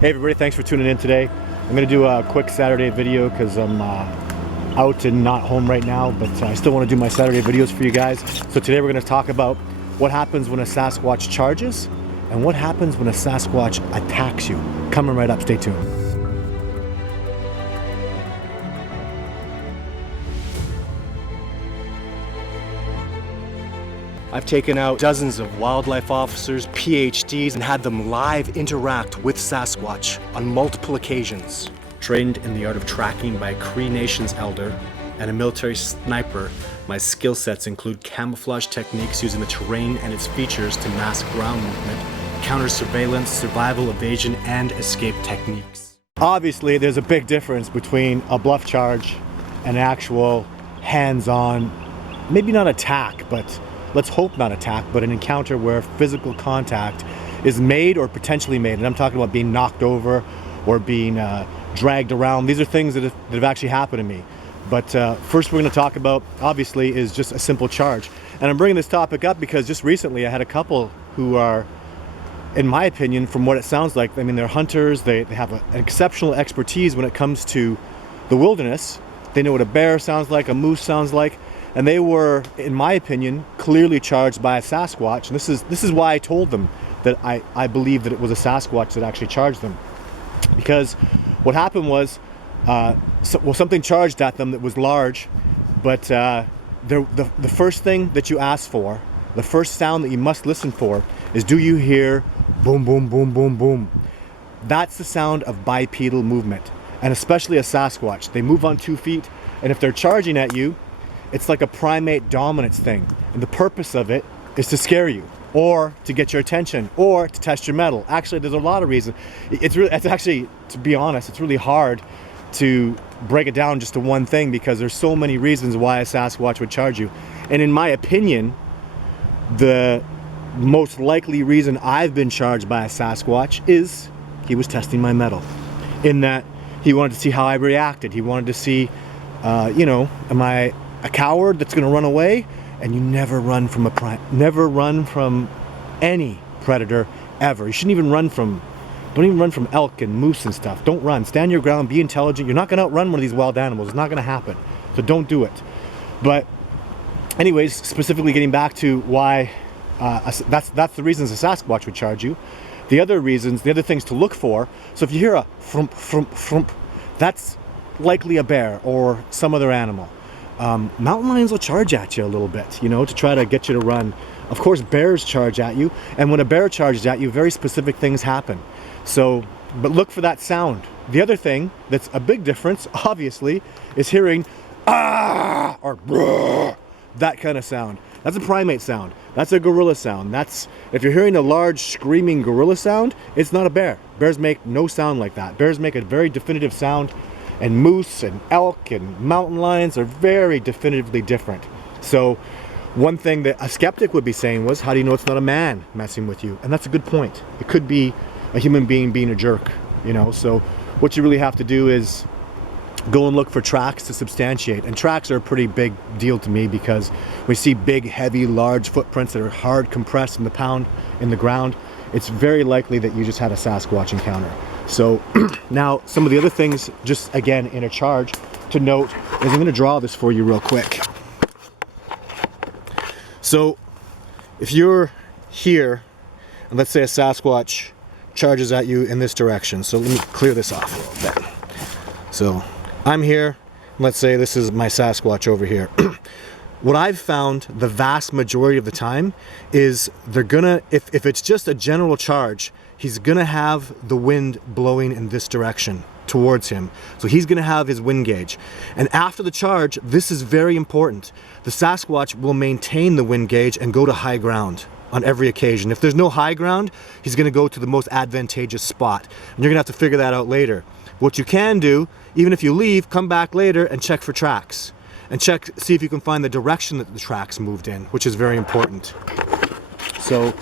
Hey everybody, thanks for tuning in today. I'm going to do a quick Saturday video because I'm out and not home right now, but I still want to do my Saturday videos for you guys. So today we're going to talk about what happens when a Sasquatch charges and what happens when a Sasquatch attacks you. Coming right up, stay tuned. I've taken out dozens of wildlife officers, PhDs, and had them live interact with Sasquatch on multiple occasions. Trained in the art of tracking by a Cree Nation's elder and a military sniper, my skill sets include camouflage techniques using the terrain and its features to mask ground movement, counter surveillance, survival, evasion, and escape techniques. Obviously, there's a big difference between a bluff charge and actual hands-on, maybe not attack, but let's hope not attack, but an encounter where physical contact is made or potentially made. And I'm talking about being knocked over or being dragged around. These are things that have actually happened to me. But first we're going to talk about, obviously, is just a simple charge. And I'm bringing this topic up because just recently I had a couple who are, in my opinion, from what it sounds like, I mean, they're hunters, they have an exceptional expertise when it comes to the wilderness. They know what a bear sounds like, a moose sounds like. And they were, in my opinion, clearly charged by a Sasquatch. And this is why I told them that I believe that it was a Sasquatch that actually charged them. Because what happened was, something charged at them that was large, but the first thing that you ask for, the first sound that you must listen for, is do you hear boom, boom, boom, boom, boom? That's the sound of bipedal movement. And especially a Sasquatch. They move on 2 feet, and if they're charging at you, it's like a primate dominance thing, and the purpose of it is to scare you, or to get your attention, or to test your mettle. Actually, there's a lot of reasons. It's actually, to be honest, it's really hard to break it down just to one thing because there's so many reasons why a Sasquatch would charge you. And in my opinion, the most likely reason I've been charged by a Sasquatch is he was testing my mettle. In that he wanted to see how I reacted. He wanted to see, am I a coward that's going to run away? And you never run from any predator ever. You shouldn't even don't even run from elk and moose and stuff. Don't run. Stand your ground, be intelligent. You're not going to outrun one of these wild animals. It's not going to happen. So don't do it. But anyways, specifically getting back to why that's the reasons a Sasquatch would charge you. The other things to look for. So if you hear a frump, frump, frump, that's likely a bear or some other animal. Mountain lions will charge at you a little bit, to try to get you to run. Of course, bears charge at you, and when a bear charges at you, very specific things happen. So, but look for that sound. The other thing that's a big difference, obviously, is hearing ah or bruh, that kind of sound. That's a primate sound. That's a gorilla sound. If you're hearing a large screaming gorilla sound, it's not a bear. Bears make no sound like that. Bears make a very definitive sound. And moose and elk and mountain lions are very definitively different. So one thing that a skeptic would be saying was, how do you know it's not a man messing with you? And that's a good point. It could be a human being being a jerk, So what you really have to do is go and look for tracks to substantiate. And tracks are a pretty big deal to me because we see big, heavy, large footprints that are hard compressed in the ground. It's very likely that you just had a Sasquatch encounter. So now some of the other things, just again in a charge, to note is I'm going to draw this for you real quick. So if you're here, and let's say a Sasquatch charges at you in this direction. So let me clear this off a little bit. So I'm here, and let's say this is my Sasquatch over here. What I've found the vast majority of the time is they're gonna, if it's just a general charge, he's gonna have the wind blowing in this direction towards him. So he's gonna have his wind gauge. And after the charge, this is very important. The Sasquatch will maintain the wind gauge and go to high ground on every occasion. If there's no high ground, he's gonna go to the most advantageous spot. And you're gonna have to figure that out later. What you can do, even if you leave, come back later and check for tracks. And see if you can find the direction that the tracks moved in, which is very important. So,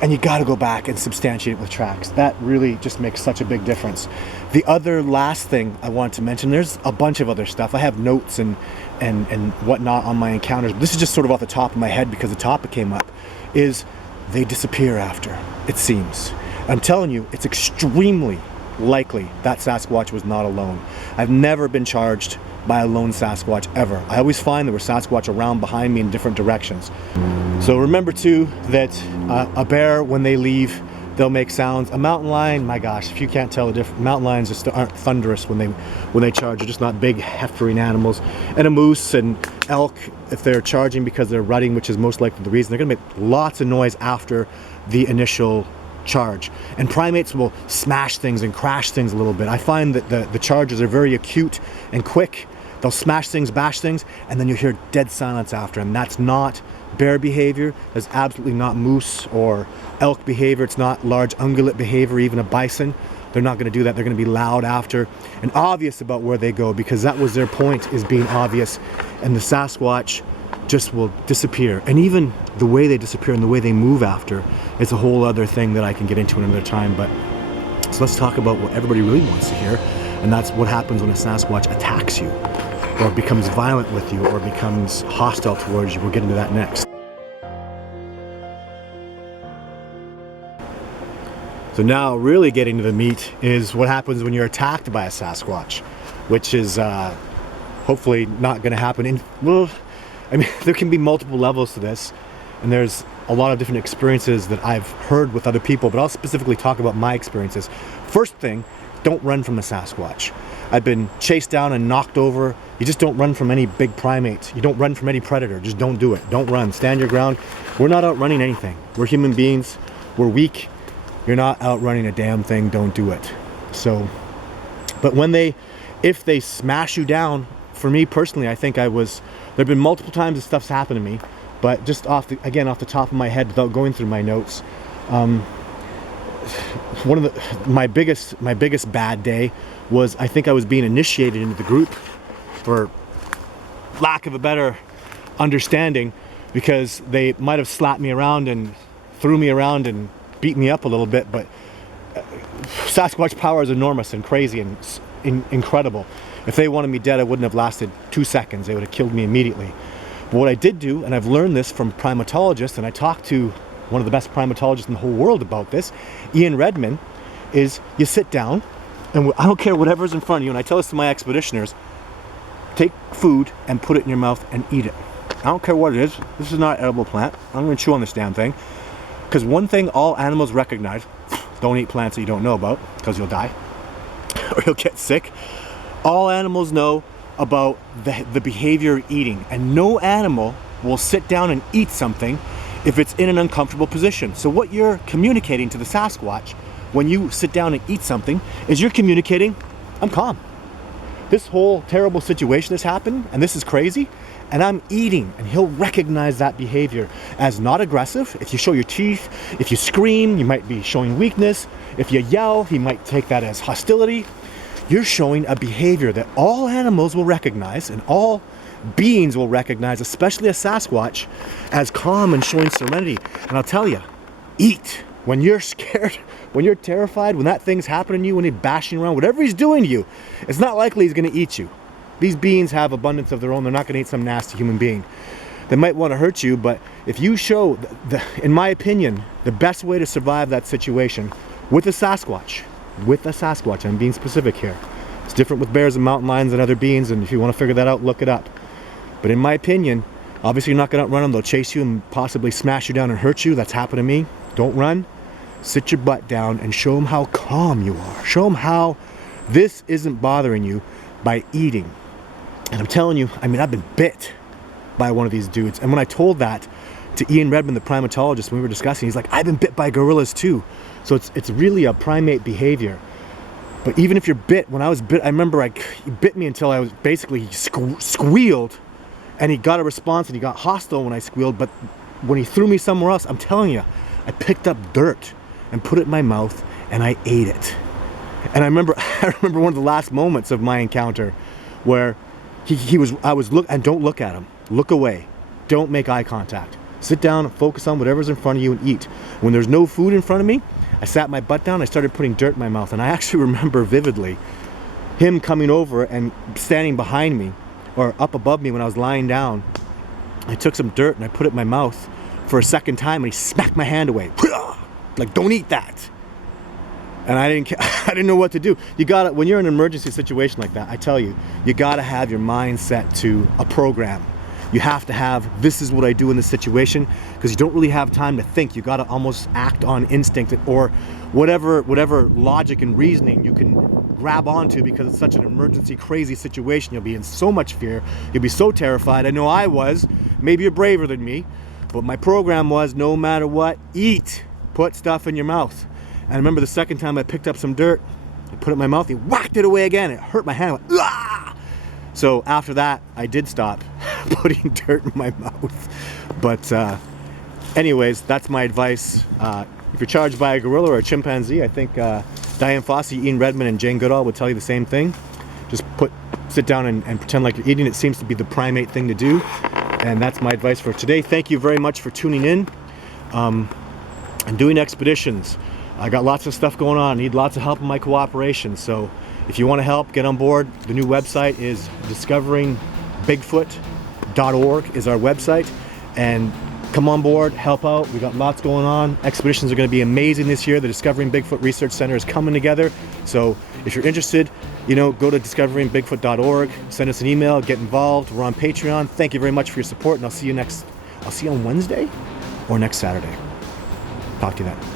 and you gotta go back and substantiate it with tracks. That really just makes such a big difference. The other last thing I wanted to mention, there's a bunch of other stuff. I have notes and whatnot on my encounters. But this is just sort of off the top of my head because the topic came up, is they disappear after, it seems. I'm telling you, it's extremely likely that Sasquatch was not alone. I've never been charged by a lone Sasquatch ever. I always find there were Sasquatch around behind me in different directions. So remember too that a bear, when they leave, they'll make sounds. A mountain lion, my gosh, if you can't tell the difference, mountain lions just aren't thunderous when they charge. They're just not big, heft-ring animals. And a moose and elk, if they're charging because they're rutting, which is most likely the reason, they're gonna make lots of noise after the initial charge. And primates will smash things and crash things a little bit. I find that the charges are very acute and quick. They'll smash things, bash things, and then you hear dead silence after. And that's not bear behavior. That's absolutely not moose or elk behavior. It's not large ungulate behavior, even a bison. They're not going to do that. They're going to be loud after and obvious about where they go, because that was their point, is being obvious. And the Sasquatch just will disappear. And even the way they disappear and the way they move after is a whole other thing that I can get into another time. But so let's talk about what everybody really wants to hear. And that's what happens when a Sasquatch attacks you, or becomes violent with you, or becomes hostile towards you. We'll get into that next. So now really getting to the meat is what happens when you're attacked by a Sasquatch, which is hopefully not going to happen. Well, I mean, there can be multiple levels to this, and there's a lot of different experiences that I've heard with other people, but I'll specifically talk about my experiences. First thing, don't run from the Sasquatch. I've been chased down and knocked over. You just don't run from any big primate. You don't run from any predator. Just don't do it. Don't run. Stand your ground. We're not outrunning anything. We're human beings. We're weak. You're not outrunning a damn thing. Don't do it. So, but if they smash you down, for me personally, I think there've been multiple times that stuff's happened to me, but just off the top of my head, without going through my notes, my biggest bad day was, I think I was being initiated into the group, for lack of a better understanding, because they might have slapped me around and threw me around and beat me up a little bit. But Sasquatch power is enormous and crazy and incredible. If they wanted me dead, I wouldn't have lasted 2 seconds. They would have killed me immediately. But what I did do, and I've learned this from primatologists, and I talked to one of the best primatologists in the whole world about this, Ian Redman, is you sit down, and I don't care whatever's in front of you, and I tell this to my expeditioners, take food and put it in your mouth and eat it. I don't care what it is. This is not an edible plant. I'm going to chew on this damn thing. Because one thing all animals recognize, don't eat plants that you don't know about, because you'll die, or you'll get sick. All animals know about the behavior of eating, and no animal will sit down and eat something if it's in an uncomfortable position. So what you're communicating to the Sasquatch when you sit down and eat something is you're communicating, I'm calm. This whole terrible situation has happened, and this is crazy, and I'm eating. And he'll recognize that behavior as not aggressive. If you show your teeth, if you scream, you might be showing weakness. If you yell, he might take that as hostility. You're showing a behavior that all animals will recognize, and all beings will recognize, especially a Sasquatch, as calm and showing serenity. And I'll tell you, eat. When you're scared, when you're terrified, when that thing's happening to you, when he's bashing around, whatever he's doing to you, it's not likely he's going to eat you. These beings have abundance of their own. They're not going to eat some nasty human being. They might want to hurt you, but if you show, in my opinion, the best way to survive that situation with a Sasquatch, I'm being specific here. It's different with bears and mountain lions and other beings, and if you want to figure that out, look it up. But in my opinion, obviously you're not going to outrun them. They'll chase you and possibly smash you down and hurt you. That's happened to me. Don't run. Sit your butt down and show them how calm you are. Show them how this isn't bothering you by eating. And I'm telling you, I mean, I've been bit by one of these dudes. And when I told that to Ian Redman, the primatologist, when we were discussing, he's like, I've been bit by gorillas too. So it's really a primate behavior. But even if you're bit, when I was bit, I remember he bit me until I was basically squealed, and he got a response and he got hostile when I squealed. But when he threw me somewhere else, I'm telling you, I picked up dirt and put it in my mouth and I ate it. And I remember one of the last moments of my encounter where and don't look at him. Look away. Don't make eye contact. Sit down and focus on whatever's in front of you and eat. When there's no food in front of me, I sat my butt down, I started putting dirt in my mouth, and I actually remember vividly him coming over and standing behind me, or up above me when I was lying down. I took some dirt and I put it in my mouth for a second time, and he smacked my hand away. Like, don't eat that. And I didn't know what to do. You gotta, when you're in an emergency situation like that, I tell you, you gotta have your mind set to a program. You have to have, this is what I do in this situation, because you don't really have time to think. You gotta almost act on instinct or whatever logic and reasoning you can grab onto, because it's such an emergency, crazy situation. You'll be in so much fear. You'll be so terrified. I know I was. Maybe you're braver than me, but my program was, no matter what, eat. Put stuff in your mouth. And I remember the second time I picked up some dirt, I put it in my mouth, he whacked it away again. It hurt my hand. I went, ah! So after that, I did stop putting dirt in my mouth. But anyways, that's my advice. If you're charged by a gorilla or a chimpanzee, I think Diane Fossey, Ian Redmond, and Jane Goodall would tell you the same thing. Just sit down and pretend like you're eating. It seems to be the primate thing to do. And that's my advice for today. Thank you very much for tuning in. I'm doing expeditions. I got lots of stuff going on. I need lots of help in my cooperation. So if you want to help, get on board. The new website is discoveringbigfoot.org is our website. And come on board, help out. We got lots going on. Expeditions are going to be amazing this year. The Discovering Bigfoot Research Center is coming together. So if you're interested, go to discoveringbigfoot.org, send us an email, get involved. We're on Patreon. Thank you very much for your support, and I'll see you on Wednesday or next Saturday. Talk to you then.